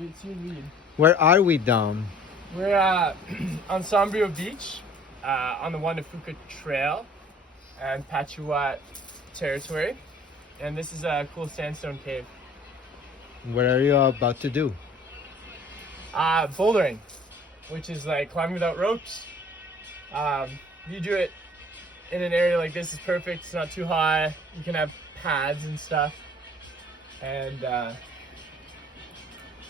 It's your lead. Where are we, Dom? We're on Sombrio Beach, on the Juan de Fuca Trail and Pacheedaht territory. And this is a cool sandstone cave. What are you about to do? Bouldering, which is like climbing without ropes. You do it in an area like this is perfect. It's not too high. You can have pads and stuff. And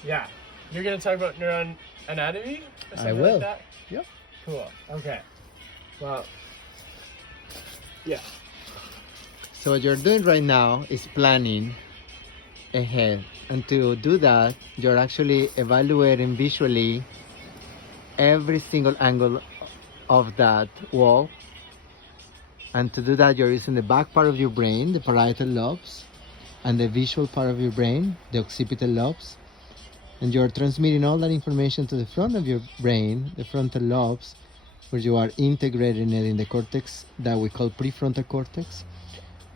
yeah, you're gonna talk about neuroanatomy or something I will. like that? Yep. Cool. Okay. Well, yeah. So what you're doing right now is planning ahead. And to do that, you're actually evaluating visually every single angle of that wall. And to do that, you're using the back part of your brain, the parietal lobes, and the visual part of your brain, the occipital lobes. And you're transmitting all that information to the front of your brain, the frontal lobes, where you are integrating it in the cortex that we call prefrontal cortex,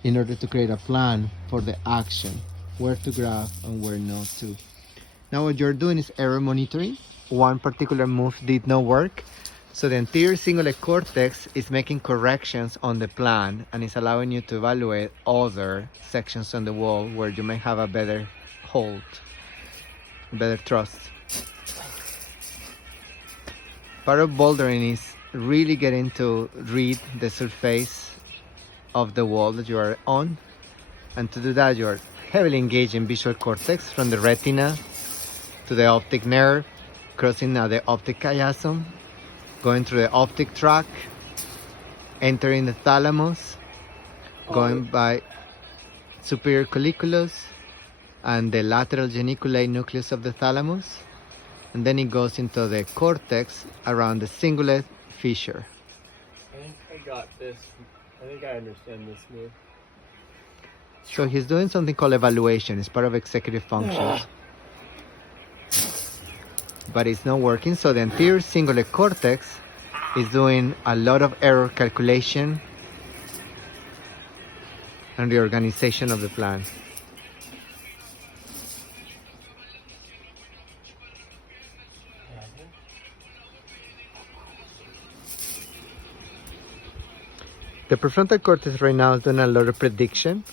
in order to create a plan for the action, where to grab and where not to. Now what you're doing is error monitoring. One particular move did not work, so the anterior cingulate cortex is making corrections on the plan and is allowing you to evaluate other sections on the wall where you may have a better hold, better thrust. Part of bouldering is really getting to read the surface of the wall that you are on, and to do that you are heavily engaged in visual cortex from the retina to the optic nerve, crossing now the optic chiasm, going through the optic tract, entering the thalamus, going by superior colliculus and the lateral geniculate nucleus of the thalamus, and then it goes into the cortex around the cingulate fissure. I think I got this. I think I understand this move. So he's doing something called evaluation. It's part of executive functions. But it's not working, so the anterior cingulate cortex is doing a lot of error calculation and reorganization of the plan. The prefrontal cortex right now is doing a lot of prediction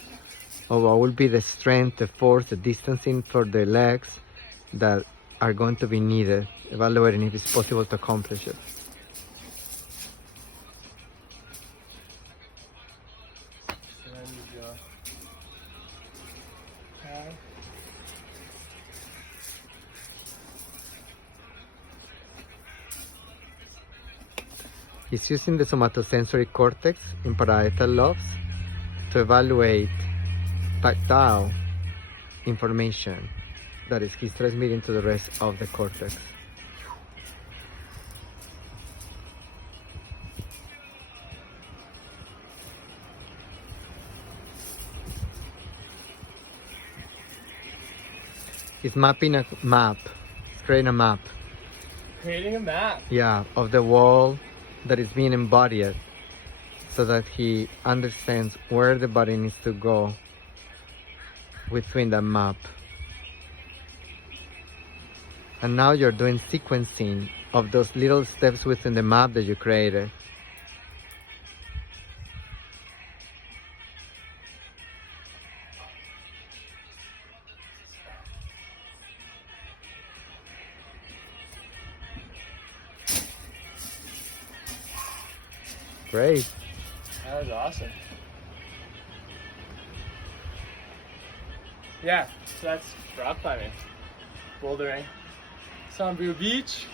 of what will be the strength, the force, the distancing for the legs that are going to be needed, evaluating if it's possible to accomplish it. So then you go. Okay. He's using the somatosensory cortex in parietal lobes to evaluate tactile information that is he's transmitting to the rest of the cortex. He's mapping a map, creating a map, Creating a map. yeah, of the wall that is being embodied, so that he understands where the body needs to go within the map. And now you're doing sequencing of those little steps within the map that you created. Great. That was awesome. Yeah, so that's rock climbing, bouldering, Sombrio Beach.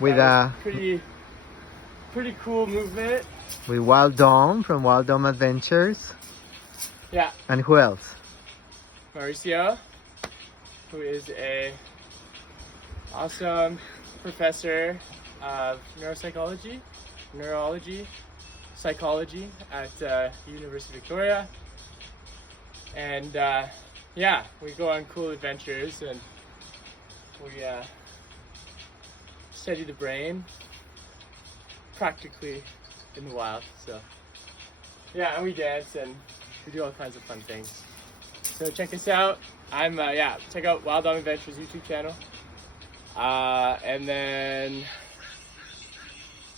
With That was pretty cool movement. with Wild Dom from Wild Dom Adventures. Yeah, And who else? Mauricio, who is a awesome professor of neurology, psychology at University of Victoria. And yeah, we go on cool adventures and we study the brain practically in the wild. So yeah, and we dance and we do all kinds of fun things. So check us out I'm check out Wild Dom Adventures YouTube channel. And then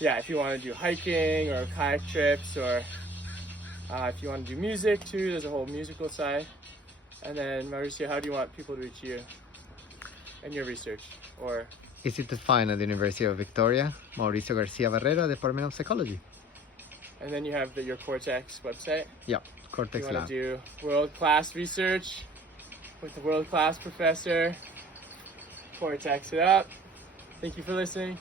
if you want to do hiking or kayak trips, or if you want to do music too, there's a whole musical side. And then Mauricio, how do you want people to reach you and your research? Or easy to find at the University of Victoria, Mauricio Garcia-Barrera, Department of Psychology. And then you have your Cortex website. Yeah, Cortex you want Lab. to do world-class research with a world-class professor. Cortex it up. Thank you for listening.